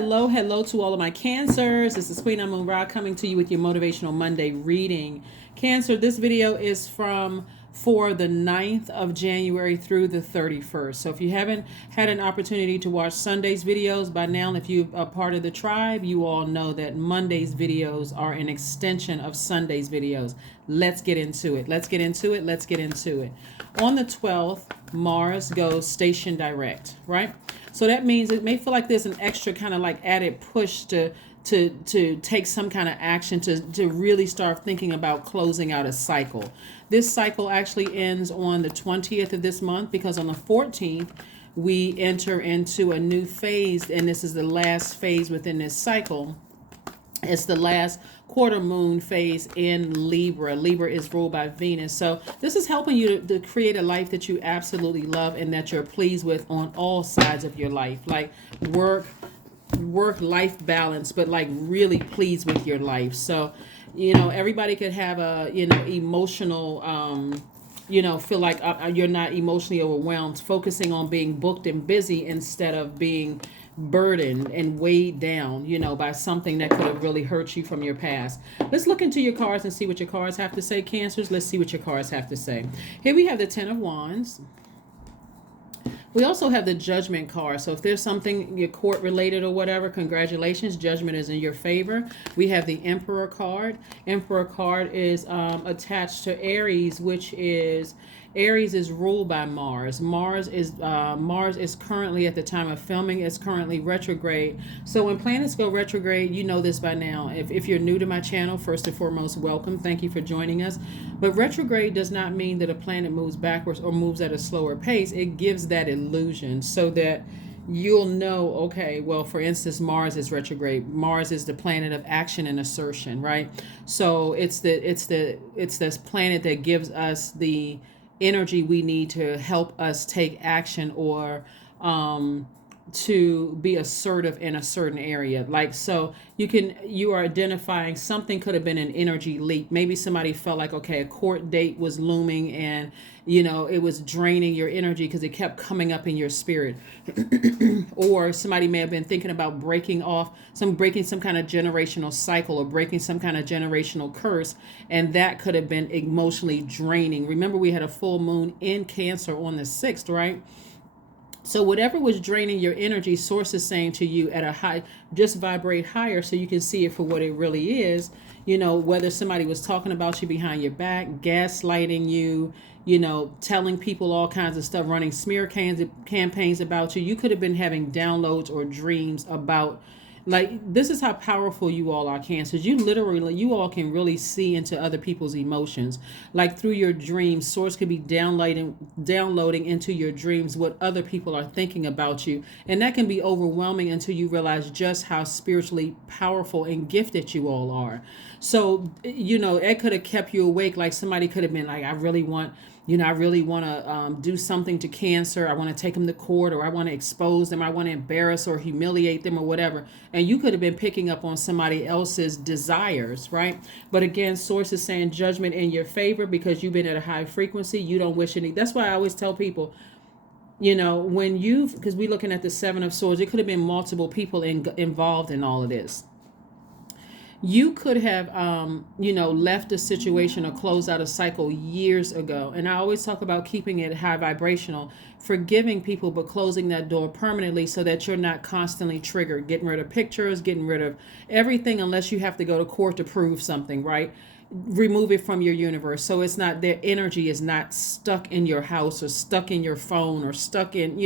hello to all of my Cancers. This is Queen Amun Ra coming to you with your Motivational Monday reading. Cancer, this video is for the 9th of January through the 31st. So if you haven't had an opportunity to watch Sunday's videos by now, if you are part of the tribe, you all know that Monday's videos are an extension of Sunday's videos. Let's get into it. Let's get into it. On the 12th, Mars goes station direct, right? So that means it may feel like there's an extra kind of like added push to take some kind of action to really start thinking about closing out a cycle. This cycle actually ends on the 20th of this month, because on the 14th we enter into a new phase, and this is the last phase within this cycle. It's the last quarter moon phase in Libra. Libra is ruled by Venus. So this is helping you to create a life that you absolutely love and that you're pleased with on all sides of your life, like work-life balance, but like really pleased with your life. So, everybody could have a, emotional, feel like you're not emotionally overwhelmed, focusing on being booked and busy instead of being burdened and weighed down, by something that could have really hurt you from your past. Let's look into your cards and see what your cards have to say, Cancers. Let's see what your cards have to say. Here we have the Ten of Wands. We also have the Judgment card. So if there's something your court related or whatever, congratulations, Judgment is in your favor. We have the Emperor card. Emperor card is attached to Aries, which is Aries is ruled by Mars. Mars is currently, at the time of filming, is currently retrograde. So when planets go retrograde, you know this by now. If you're new to my channel, first and foremost, welcome. Thank you for joining us. But retrograde does not mean that a planet moves backwards or moves at a slower pace. It gives that illusion so that you'll know, okay, well, for instance, Mars is retrograde. Mars is the planet of action and assertion, right? So it's this planet that gives us the energy we need to help us take action or to be assertive in a certain area. Like, so you are identifying something could have been an energy leak. Maybe somebody felt like, okay, a court date was looming and it was draining your energy because it kept coming up in your spirit. Or somebody may have been thinking about breaking some kind of generational cycle or breaking some kind of generational curse, and that could have been emotionally draining. Remember, we had a full moon in Cancer on the 6th, right? So whatever was draining your energy, Source is saying to you at a high, just vibrate higher so you can see it for what it really is. Whether somebody was talking about you behind your back, gaslighting you, telling people all kinds of stuff, running smear campaigns about you. You could have been having downloads or dreams about, like, this is how powerful you all are, Cancers. You all can really see into other people's emotions. Like through your dreams, Source could be downloading into your dreams what other people are thinking about you. And that can be overwhelming until you realize just how spiritually powerful and gifted you all are. So, it could have kept you awake. Like somebody could have been like, I really want to do something to Cancer. I want to take them to court, or I want to expose them. I want to embarrass or humiliate them or whatever. And you could have been picking up on somebody else's desires, right? But again, Source is saying Judgment in your favor because you've been at a high frequency. You don't wish any. That's why I always tell people, because we're looking at the Seven of Swords, it could have been multiple people involved in all of this. You could have, left a situation or closed out a cycle years ago. And I always talk about keeping it high vibrational, forgiving people, but closing that door permanently so that you're not constantly triggered, getting rid of pictures, getting rid of everything unless you have to go to court to prove something, right? Remove it from your universe. So it's not, their energy is not stuck in your house or stuck in your phone or stuck in,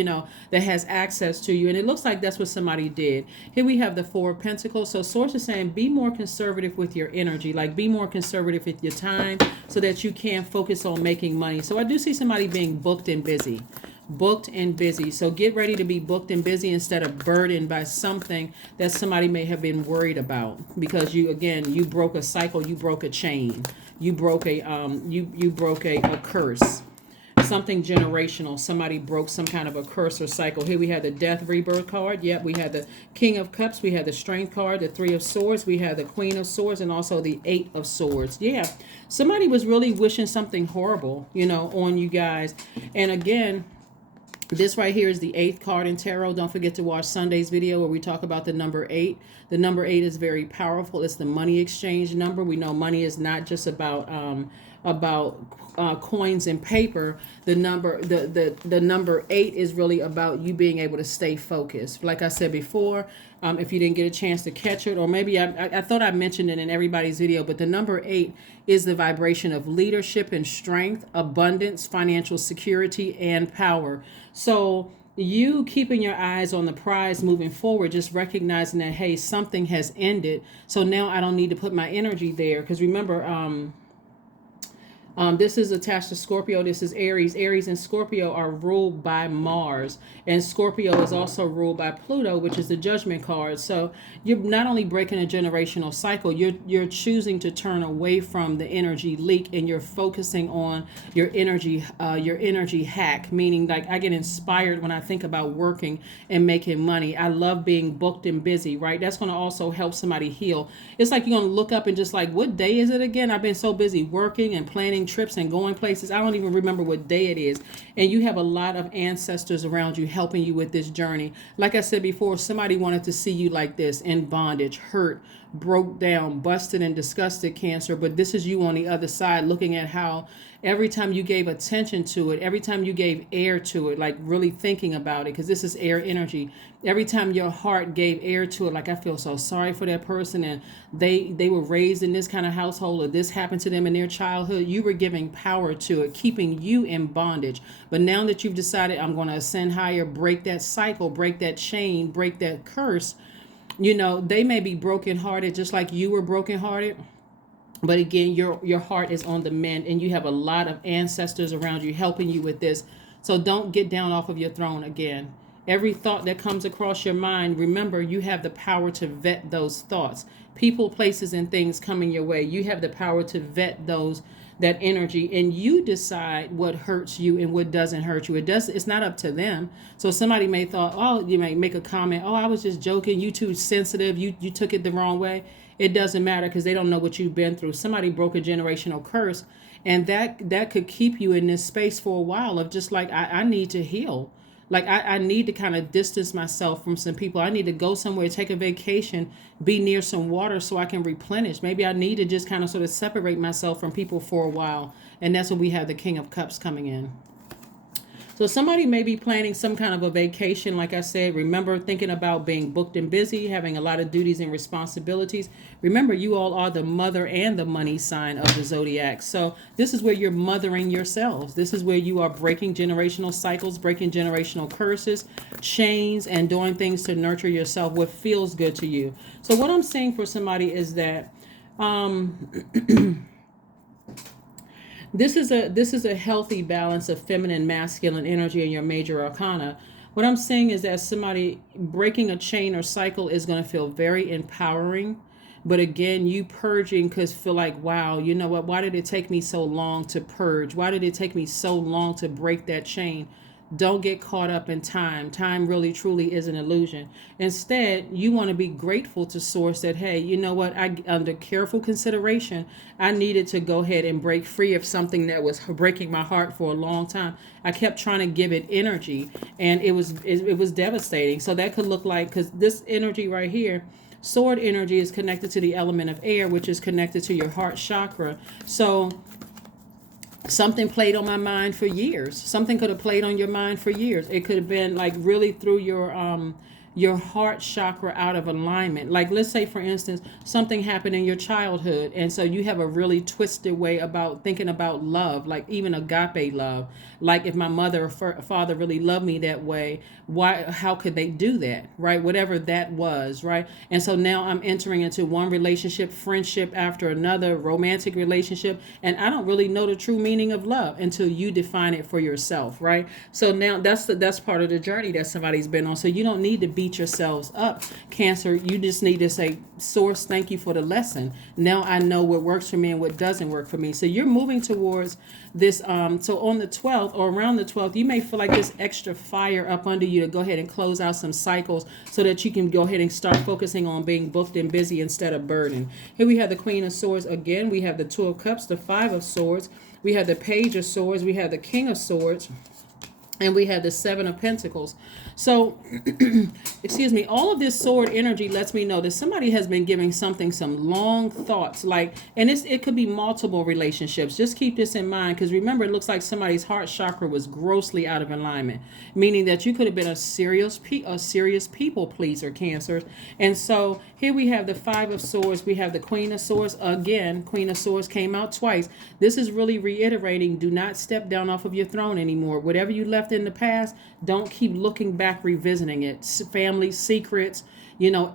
that has access to you. And it looks like that's what somebody did. Here we have the Four of Pentacles. So Source is saying be more conservative with your energy, like be more conservative with your time so that you can focus on making money. So I do see somebody being booked and busy. So get ready to be booked and busy instead of burdened by something that somebody may have been worried about, because you broke a cycle, you broke a chain, you broke a curse, something generational. Somebody broke some kind of a curse or cycle. Here we have the Death Rebirth card. Yep, we have the King of Cups, we have the Strength card, the Three of Swords, we have the Queen of Swords, and also the Eight of Swords. Yeah, somebody was really wishing something horrible, on you guys. And again, This right here is the eighth card in tarot. Don't forget to watch Sunday's video where we talk about the number 8. The number 8 is very powerful. It's the money exchange number. We know money is not just about coins and paper. The number 8 is really about you being able to stay focused. Like I said before, if you didn't get a chance to catch it, or maybe I thought I mentioned it in everybody's video, but the number 8 is the vibration of leadership and strength, abundance, financial security, and power. So you keeping your eyes on the prize moving forward, just recognizing that, hey, something has ended. So now I don't need to put my energy there. Because remember, this is attached to Scorpio. This is Aries. Aries and Scorpio are ruled by Mars. And Scorpio is also ruled by Pluto, which is the Judgment card. So you're not only breaking a generational cycle, you're choosing to turn away from the energy leak, and you're focusing on your energy hack. Meaning, like, I get inspired when I think about working and making money. I love being booked and busy, right? That's going to also help somebody heal. It's like you're going to look up and just like, what day is it again? I've been so busy working and planning trips and going places, I don't even remember what day it is. And you have a lot of ancestors around you helping you with this journey. Like I said before, somebody wanted to see you like this, in bondage, hurt, broke down, busted and disgusted, Cancer. But this is you on the other side, looking at how every time you gave attention to it, every time you gave air to it, like really thinking about it, because this is air energy. Every time your heart gave air to it, like, I feel so sorry for that person, and they were raised in this kind of household, or this happened to them in their childhood. You were giving power to it, keeping you in bondage. But now that you've decided, I'm going to ascend higher, break that cycle, break that chain, break that curse, they may be brokenhearted just like you were brokenhearted. But again, your heart is on the mend, and you have a lot of ancestors around you helping you with this. So don't get down off of your throne again. Every thought that comes across your mind, remember, you have the power to vet those thoughts. People, places, and things coming your way. You have the power to vet that energy, and you decide what hurts you and what doesn't hurt you. It's not up to them. So somebody may thought, oh, you may make a comment, oh, I was just joking, you too sensitive, you took it the wrong way. It doesn't matter, because they don't know what you've been through. Somebody broke a generational curse, and that could keep you in this space for a while of just like, I need to heal. Like, I need to kind of distance myself from some people. I need to go somewhere, take a vacation, be near some water so I can replenish. Maybe I need to just kind of sort of separate myself from people for a while. And that's when we have the King of Cups coming in. So somebody may be planning some kind of a vacation. Like I said, remember, thinking about being booked and busy, having a lot of duties and responsibilities. Remember, you all are the mother and the money sign of the Zodiac. So this is where you're mothering yourselves. This is where you are breaking generational cycles, breaking generational curses, chains, and doing things to nurture yourself, what feels good to you. So what I'm saying for somebody is that this is a healthy balance of feminine, masculine energy in your major arcana. What I'm saying is that somebody breaking a chain or cycle is going to feel very empowering. But again, you purging because feel like, wow, you know what? Why did it take me so long to purge? Why did it take me so long to break that chain? Don't get caught up in time. Time really, truly is an illusion. Instead, you want to be grateful to Source that, hey, you know what? Under careful consideration, I needed to go ahead and break free of something that was breaking my heart for a long time. I kept trying to give it energy, and it was devastating. So that could look like, because this energy right here, sword energy, is connected to the element of air, which is connected to your heart chakra. So something played on my mind for years. Something could have played on your mind for years. It could have been like really through your heart chakra out of alignment. Like, let's say, for instance, something happened in your childhood, and so you have a really twisted way about thinking about love, like even agape love. Like, if my mother or father really loved me that way, how could they do that, right? Whatever that was, right? And so now I'm entering into one relationship, friendship after another, romantic relationship, and I don't really know the true meaning of love until you define it for yourself, right? So now that's part of the journey that somebody's been on. So you don't need to beat yourselves up, Cancer. You just need to say, Source, thank you for the lesson. Now I know what works for me and what doesn't work for me. So you're moving towards this. So on the 12th or around the 12th, you may feel like this extra fire up under you to go ahead and close out some cycles so that you can go ahead and start focusing on being booked and busy instead of burdened. Here we have the Queen of Swords again. We have the Two of Cups, the Five of Swords. We have the Page of Swords. We have the King of Swords. And we have the Seven of Pentacles. So, excuse me, all of this sword energy lets me know that somebody has been giving something some long thoughts. Like, and it could be multiple relationships. Just keep this in mind, because remember, it looks like somebody's heart chakra was grossly out of alignment, meaning that you could have been a serious people pleaser, Cancers. And so here we have the Five of Swords. We have the Queen of Swords. Again, Queen of Swords came out twice. This is really reiterating, do not step down off of your throne anymore. Whatever you left in the past, don't keep looking back, revisiting it. Family secrets,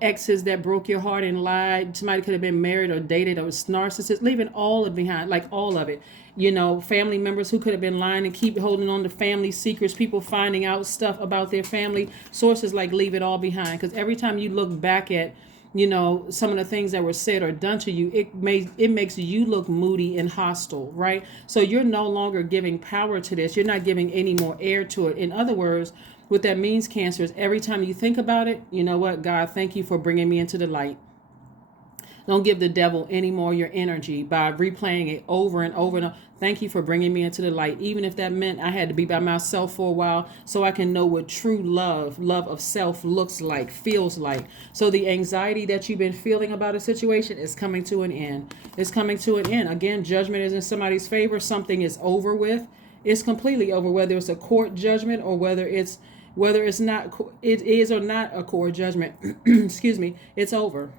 exes that broke your heart and lied. Somebody could have been married or dated or was narcissist. Leaving all of it behind, like all of it. Family members who could have been lying and keep holding on to family secrets. People finding out stuff about their family. Sources like leave it all behind, because every time you look back at some of the things that were said or done to you, it makes you look moody and hostile, right? So you're no longer giving power to this. You're not giving any more air to it. In other words, what that means, Cancer, is every time you think about it, you know what, God, thank you for bringing me into the light. Don't give the devil any more your energy by replaying it over and over and over. Thank you for bringing me into the light, even if that meant I had to be by myself for a while so I can know what true love of self looks like, feels like. So the anxiety that you've been feeling about a situation is coming to an end. It's coming to an end. Again, judgment is in somebody's favor. Something is over with. It's completely over, whether it's a court judgment or whether it's not, it is or not a court judgment. Excuse me. It's over.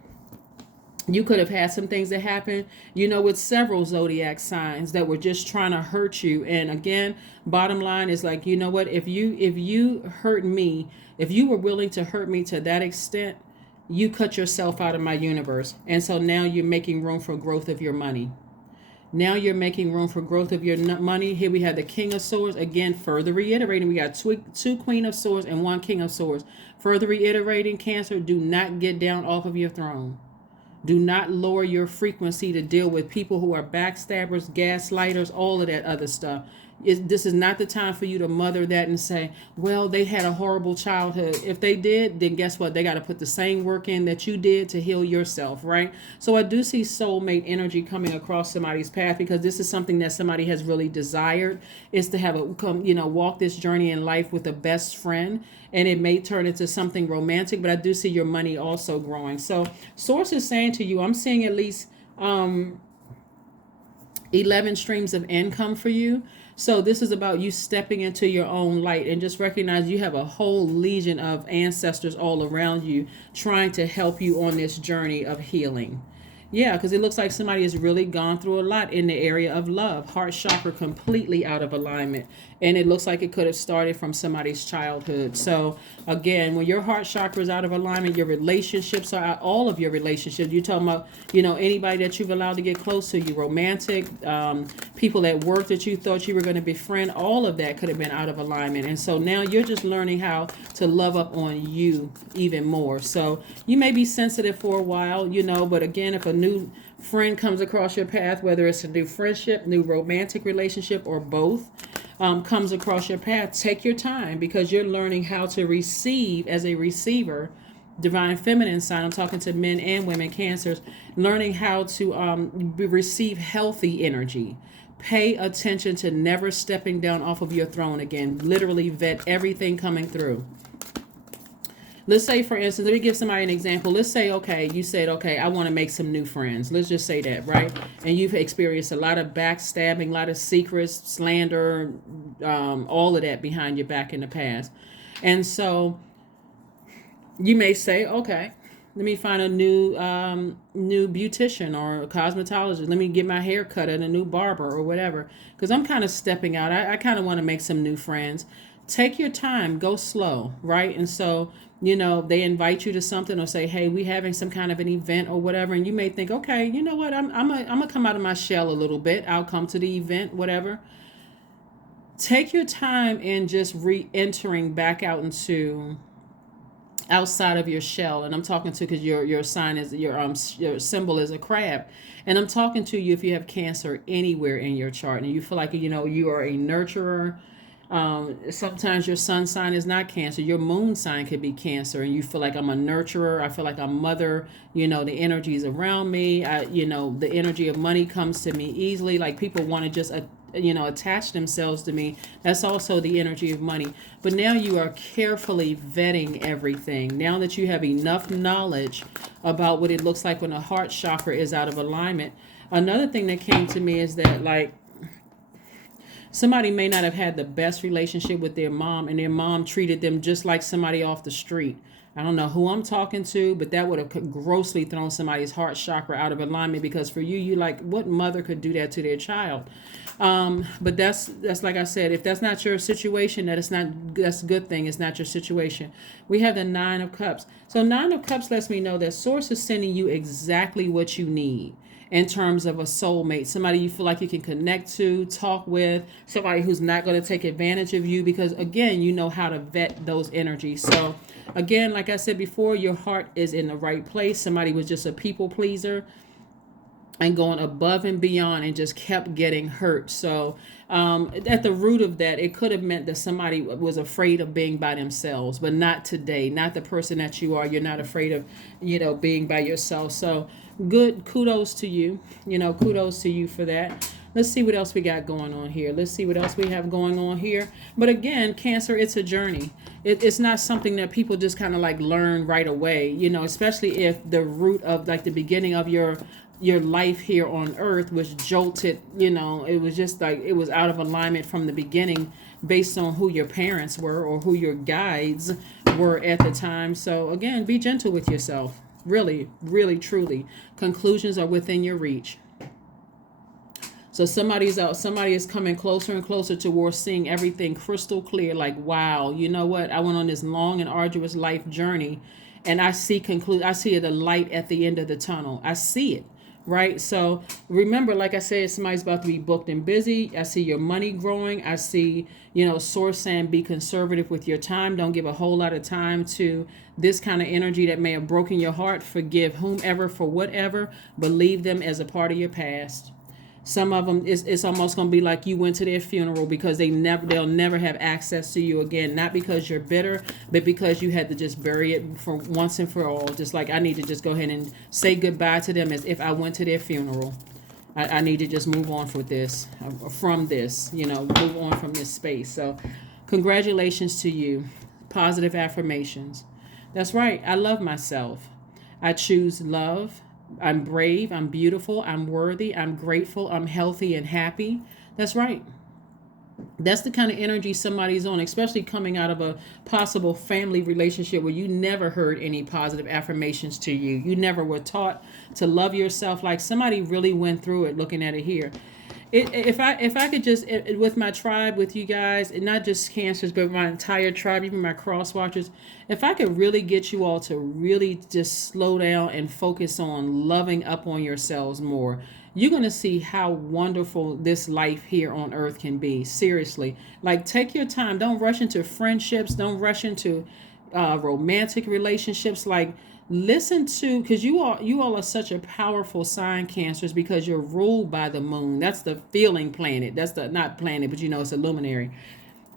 You could have had some things that happened, with several zodiac signs that were just trying to hurt you. And again, bottom line is like, you know what, if you hurt me, if you were willing to hurt me to that extent, you cut yourself out of my universe. And so now you're making room for growth of your money. Now you're making room for growth of your money. Here we have the King of Swords. Again, further reiterating, we got two Queen of Swords and one King of Swords. Further reiterating, Cancer, do not get down off of your throne. Do not lower your frequency to deal with people who are backstabbers, gaslighters, all of that other stuff. This is not the time for you to mother that and say, well, they had a horrible childhood. If they did, then guess what? They got to put the same work in that you did to heal yourself, right? So I do see soulmate energy coming across somebody's path, because this is something that somebody has really desired, is to have walk this journey in life with a best friend. And it may turn into something romantic, but I do see your money also growing. So source is saying to you, I'm seeing at least 11 streams of income for you. So this is about you stepping into your own light, and just recognize you have a whole legion of ancestors all around you trying to help you on this journey of healing. Yeah, because it looks like somebody has really gone through a lot in the area of love. Heart chakra completely out of alignment. And it looks like it could have started from somebody's childhood. So again, when your heart chakra is out of alignment, your relationships are out, all of your relationships. You're talking about, anybody that you've allowed to get close to you, romantic, people at work that you thought you were going to befriend, all of that could have been out of alignment. And so now you're just learning how to love up on you even more. So you may be sensitive for a while, but again, if a new friend comes across your path, whether it's a new friendship, new romantic relationship, or both, comes across your path, take your time, because you're learning how to receive as a receiver. Divine feminine sign, I'm talking to men and women, Cancers, learning how to receive healthy energy. Pay attention to never stepping down off of your throne again. Literally vet everything coming through. Let's say, for instance, let me give somebody an example. Let's say, okay, you said, okay, I want to make some new friends. Let's just say that, right? And you've experienced a lot of backstabbing, a lot of secrets, slander, all of that behind your back in the past. And so you may say, okay, let me find a new beautician or a cosmetologist. Let me get my hair cut at a new barber or whatever, because I'm kind of stepping out. I kind of want to make some new friends. Take your time, go slow, right? And so, they invite you to something or say, hey, we having some kind of an event or whatever. And you may think, okay, you know what? I'm gonna come out of my shell a little bit. I'll come to the event, whatever. Take your time in just re-entering back out into outside of your shell. And I'm talking to, because your sign is your symbol is a crab. And I'm talking to you if you have Cancer anywhere in your chart and you feel like, you are a nurturer. Sometimes your sun sign is not Cancer. Your moon sign could be Cancer, and you feel like I'm a nurturer. I feel like I'm mother. The energy is around me. The energy of money comes to me easily. Like people want to just attach themselves to me. That's also the energy of money. But now you are carefully vetting everything. Now that you have enough knowledge about what it looks like when a heart chakra is out of alignment. Another thing that came to me is that, like, somebody may not have had the best relationship with their mom, and their mom treated them just like somebody off the street. I don't know who I'm talking to, but that would have grossly thrown somebody's heart chakra out of alignment, because for you, like, what mother could do that to their child? But that's like I said, if that's not your situation, that's a good thing. It's not your situation. We have the Nine of Cups. So Nine of Cups lets me know that Source is sending you exactly what you need in terms of a soulmate, somebody you feel like you can connect to, talk with, somebody who's not going to take advantage of you, because again, you know how to vet those energies. So again, like I said before, your heart is in the right place. Somebody was just a people pleaser and going above and beyond and just kept getting hurt. So at the root of that, it could have meant that somebody was afraid of being by themselves, but not today, not the person that you are. You're not afraid of, being by yourself. So good. Kudos to you. Kudos to you for that. Let's see what else we got going on here. Let's see what else we have going on here. But again, Cancer, it's a journey. It's not something that people just kind of like learn right away, especially if the root of, like, the beginning of your life here on earth was jolted. It was just like it was out of alignment from the beginning based on who your parents were or who your guides were at the time. So again, be gentle with yourself. Really, really, truly. Conclusions are within your reach. So somebody is coming closer and closer towards seeing everything crystal clear. Like, wow, you know what? I went on this long and arduous life journey, and I see the light at the end of the tunnel. I see it. Right. So remember, like I said, somebody's about to be booked and busy. I see your money growing. I see, Source saying be conservative with your time. Don't give a whole lot of time to this kind of energy that may have broken your heart. Forgive whomever for whatever, but leave them as a part of your past. Some of them, it's almost going to be like you went to their funeral, because they'll never have access to you again. Not because you're bitter, but because you had to just bury it for once and for all. Just like, I need to just go ahead and say goodbye to them as if I went to their funeral. I need to just move on from this, move on from this space. So congratulations to you. Positive affirmations. That's right. I love myself. I choose love. I'm brave, I'm beautiful, I'm worthy, I'm grateful, I'm healthy and happy. That's right. That's the kind of energy somebody's on, especially coming out of a possible family relationship where you never heard any positive affirmations to you. You never were taught to love yourself. Like, somebody really went through it looking at it here. If I could just, with my tribe, with you guys, and not just Cancers, but my entire tribe, even my cross watchers, if I could really get you all to really just slow down and focus on loving up on yourselves more, you're going to see how wonderful this life here on earth can be. Seriously. Like, take your time. Don't rush into friendships. Don't rush into romantic relationships. Like, listen to, because you all are such a powerful sign, Cancers, because you're ruled by the moon. That's the feeling planet. That's the, not planet, but it's a luminary.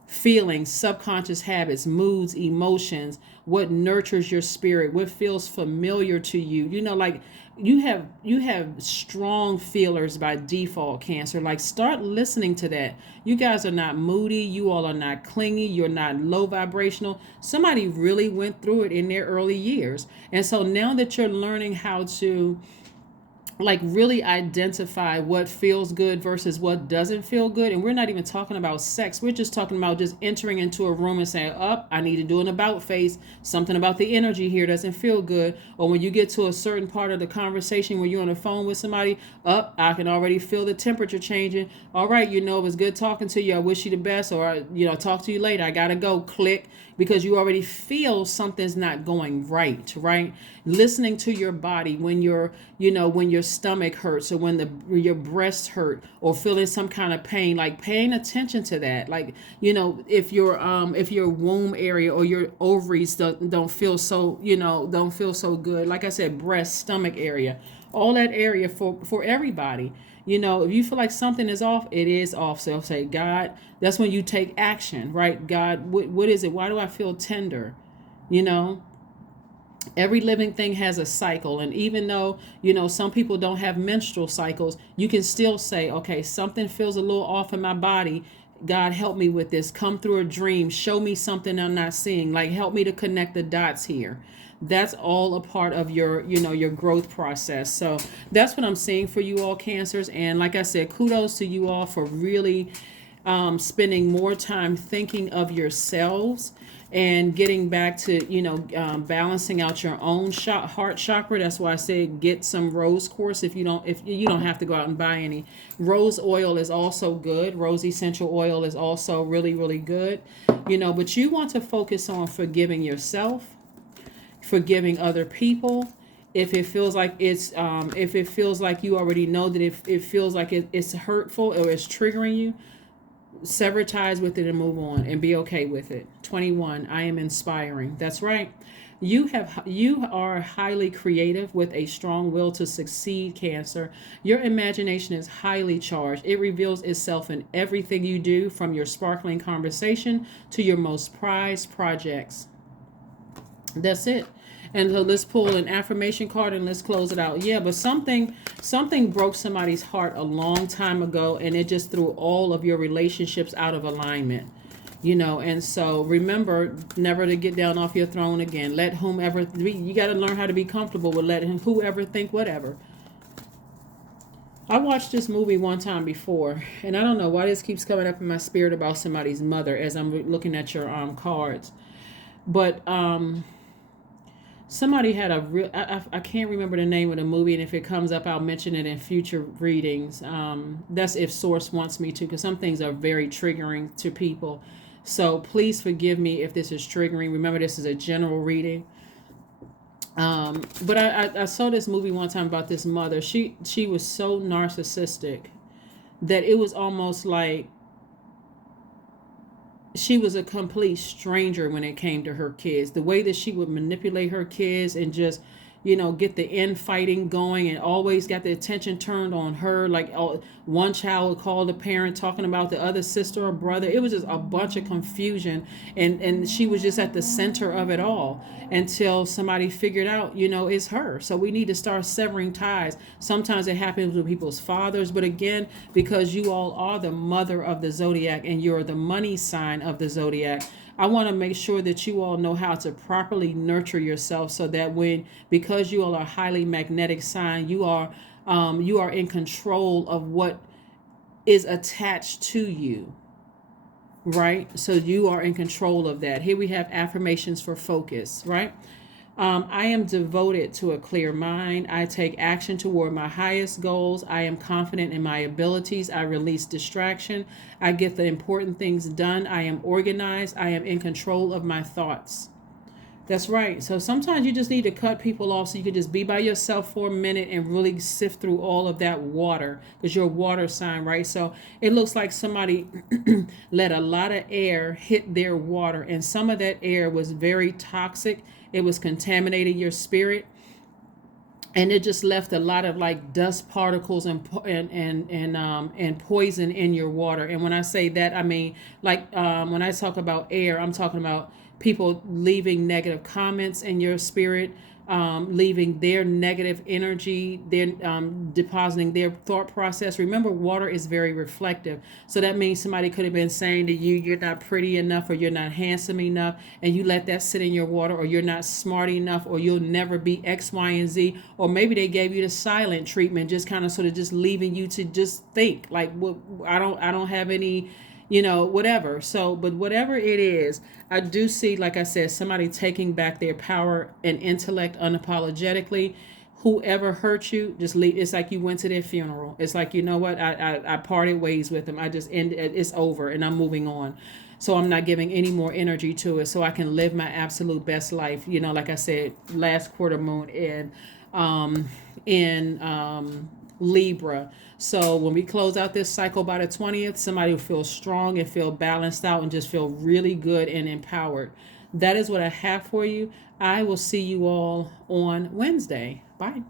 Feelings, subconscious habits, moods, emotions, what nurtures your spirit, what feels familiar to you. Like, you have strong feelers by default, Cancer. Like, start listening to that. You guys are not moody. You all are not clingy. You're not low vibrational. Somebody really went through it in their early years. And so now that you're learning how to, like, really identify what feels good versus what doesn't feel good. And we're not even talking about sex. We're just talking about just entering into a room and saying, I need to do an about face. Something about the energy here doesn't feel good. Or when you get to a certain part of the conversation where you're on the phone with somebody, I can already feel the temperature changing. All right, it was good talking to you. I wish you the best. Or, talk to you later. I got to go. Click. Because you already feel something's not going right? Listening to your body when when your stomach hurts, or when your breast hurt, or feeling some kind of pain, like paying attention to that. Like, if your womb area or your ovaries don't feel so, don't feel so good. Like I said, breast, stomach area, all that area for everybody. If you feel like something is off, it is off. So say, God, that's when you take action, right? God, what is it? Why do I feel tender? Every living thing has a cycle, and even though some people don't have menstrual cycles, you can still say, okay, something feels a little off in my body. God, help me with this. Come through a dream, show me something I'm not seeing, like help me to connect the dots here. That's all a part of your growth process. So that's what I'm seeing for you all, Cancers. And like I said, kudos to you all for really spending more time thinking of yourselves and getting back to balancing out your own heart chakra. That's why I say get some rose quartz. If you don't have to go out and buy any. Rose oil is also good. Rose essential oil is also really, really good. But you want to focus on forgiving yourself, forgiving other people. If it feels like if it feels like you already know that if it feels like it's hurtful or it's triggering you, sever ties with it and move on and be okay with it. 21, I am inspiring. That's right. You are highly creative with a strong will to succeed, Cancer. Your imagination is highly charged. It reveals itself in everything you do, from your sparkling conversation to your most prized projects. That's it. And so let's pull an affirmation card and let's close it out. Yeah, but something broke somebody's heart a long time ago, and it just threw all of your relationships out of alignment. And so remember never to get down off your throne again. Let whomever you got to learn how to be comfortable with letting whoever think whatever. I watched this movie one time before, and I don't know why this keeps coming up in my spirit about somebody's mother as I'm looking at your cards. But somebody had a real I can't remember the name of the movie, and if it comes up I'll mention it in future readings. That's if source wants me to, because some things are very triggering to people. So please forgive me if this is triggering. Remember, this is a general reading. But I saw this movie one time about this mother. She was so narcissistic that it was almost like she was a complete stranger when it came to her kids. The way that she would manipulate her kids and just, get the infighting going, and always got the attention turned on her. Like one child would call the parent talking about the other sister or brother. It was just a bunch of confusion. And she was just at the center of it all until somebody figured out, it's her. So we need to start severing ties. Sometimes it happens with people's fathers. But again, because you all are the mother of the Zodiac and you're the money sign of the Zodiac, I want to make sure that you all know how to properly nurture yourself, so that because you all are a highly magnetic sign, you are in control of what is attached to you, right? So you are in control of that. Here we have affirmations for focus, right? I am devoted to a clear mind. I take action toward my highest goals. I am confident in my abilities. I release distraction. I get the important things done. I am organized. I am in control of my thoughts. That's right. So sometimes you just need to cut people off so you can just be by yourself for a minute and really sift through all of that water, because you're a water sign, right? So it looks like somebody let a lot of air hit their water, and some of that air was very toxic. It was contaminating your spirit, and it just left a lot of like dust particles and poison in your water. And when I say that, I mean when I talk about air, I'm talking about people leaving negative comments in your spirit, leaving their negative energy, they're depositing their thought process. Remember, water is very reflective. So that means somebody could have been saying to you, you're not pretty enough, or you're not handsome enough, and you let that sit in your water, or you're not smart enough, or you'll never be X, Y, and Z. Or maybe they gave you the silent treatment, just kind of sort of just leaving you to just think like, well, I don't have any, whatever. So, but whatever it is, I do see, like I said, somebody taking back their power and intellect unapologetically. Whoever hurt you, just leave. It's like you went to their funeral. It's like, you know what? I parted ways with them. I just ended. It's over, and I'm moving on. So I'm not giving any more energy to it, so I can live my absolute best life. Like I said, last quarter moon in Libra. So when we close out this cycle by the 20th, somebody will feel strong and feel balanced out and just feel really good and empowered. That is what I have for you. I will see you all on Wednesday. Bye.